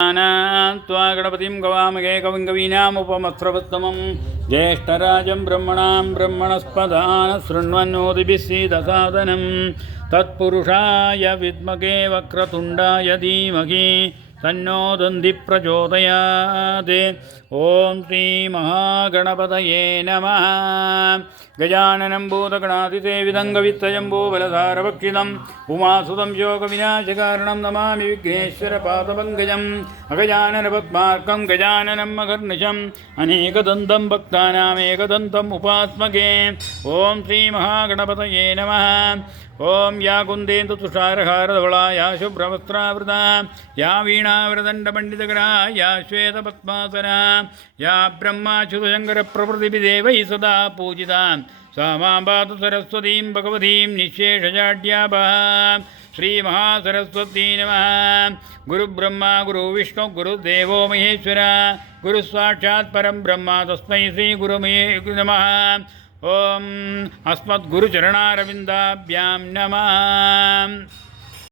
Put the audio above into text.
त्वा गणपतिं गवामहे कविं कवीनामुपमस्रवत्तमं ज्येष्ठराजं ब्रह्मणां ब्रह्मणस्पदान् शृण्वन्नोतिभिः सीदसादनं तत्पुरुषाय विद्महे वक्रतुण्डाय धीमहि तन्नो दन्ति प्रचोदयात्। ॐ श्री महागणपतये नमः। गजाननं भूतगणातिसेवितं कवित्तजम्बूफलसारभक्षितम् उमासुतं शोकविनाशकारणं नमामि विघ्नेश्वरपादपङ्कजम् अगजाननपद्मार्कं गजाननं अगर्निशम् अनेकदन्तं भक्तानामेकदन्तम् उपास्महे। ॐ श्रीमहागणपतये नमः। ॐ या कुन्देन्दुतुषारहारधवला या शुभ्रवस्त्रावृता या वीणावृदण्डपण्डितकरा या श्वेतपद्मासना या ब्रह्माच्युतशङ्करप्रभृतिभिदेवैः सदा पूजिता सा मां पातु सरस्वतीं भगवतीं निःशेषजाड्यापः। श्रीमहासरस्वती नमः। गुरुब्रह्मा गुरुविष्णु गुरुदेवो महेश्वर गुरुसाक्षात् परं ब्रह्म तस्मै श्रीगुरुवे नमः। ॐ अस्मद्गुरुचरणारविन्दाभ्यां नमः।